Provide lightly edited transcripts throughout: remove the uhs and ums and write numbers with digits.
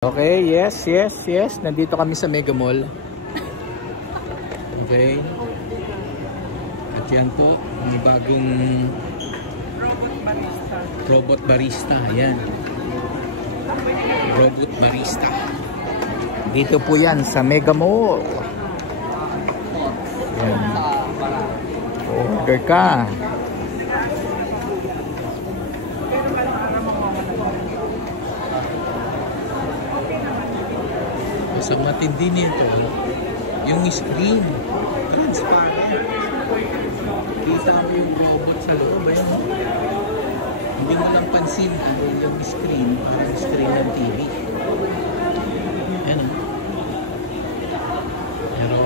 Okay, yes. Nandito kami sa Mega Mall. Okay. At yan po, may bagong robot barista. Ayan. Robot barista. Dito po yan sa Mega Mall. Ayan. Order ka. Sa matindi nito, yung screen transparent. Kita mo yung robot sa loob. Hindi mo lang pansin yung screen, parang screen ng TV. Ayan. Pero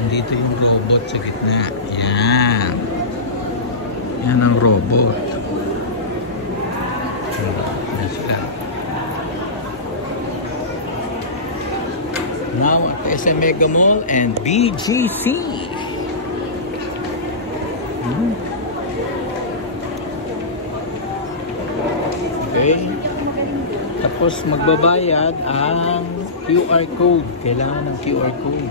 andito yung robot sa gitna. Yan. Yan ang robot. Now at SM Mega Mall and BGC. Okay. Tapos magbabayad ang QR code. Kailangan ng QR code.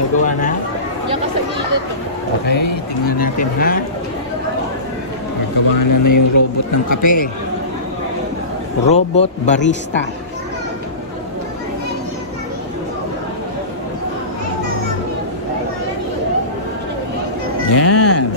Nagawa na? Yan ka sa gilid. Okay, tingnan natin ha. Gawa na yung robot ng kape. Robot barista. Yan.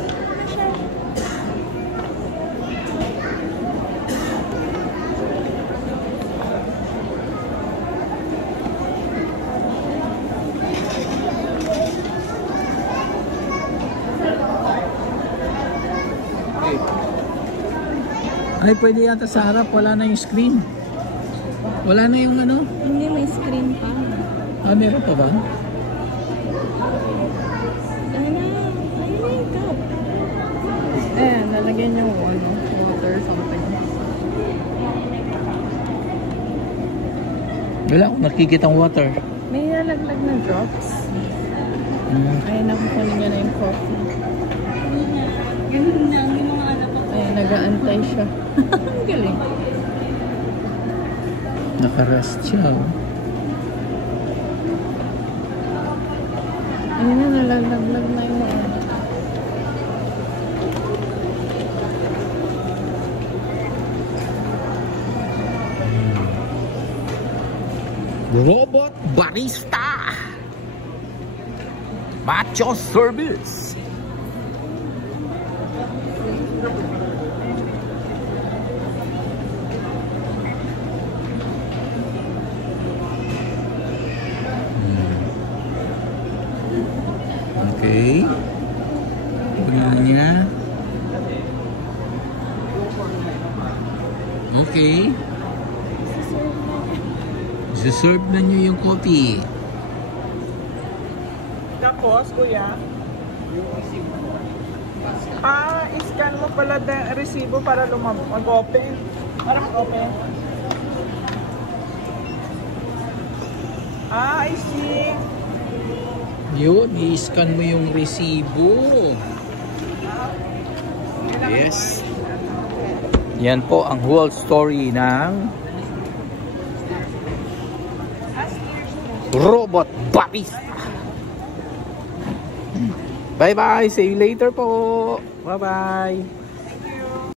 Ay, pwede yata sa harap. Wala na yung screen. Wala na yung ano? Hindi, may screen pa. Ah, meron pa ba? Ayun na yung cup. Nalagyan yung water something. Wala akong nakikitang water. May nalaglag na drops. Ay, nakukunin niya na yung coffee. Ganun na, may mga anak ako. Ay, nag-aantay siya. Ang galing. Naka-rest siya. Ayun na, nalalaglag na yung mga anak. Robot barista. Macho service. Okay. Tingnan niya. Okay. Serve na nyo yung coffee. Tapos, kuya, iscan mo pala ng resibo para mag-open. Para mag-open. I see. Yun, i-scan mo yung resibo. Yes. Yan po ang whole story ng robot barista. Bye-bye. See you later po. Bye-bye.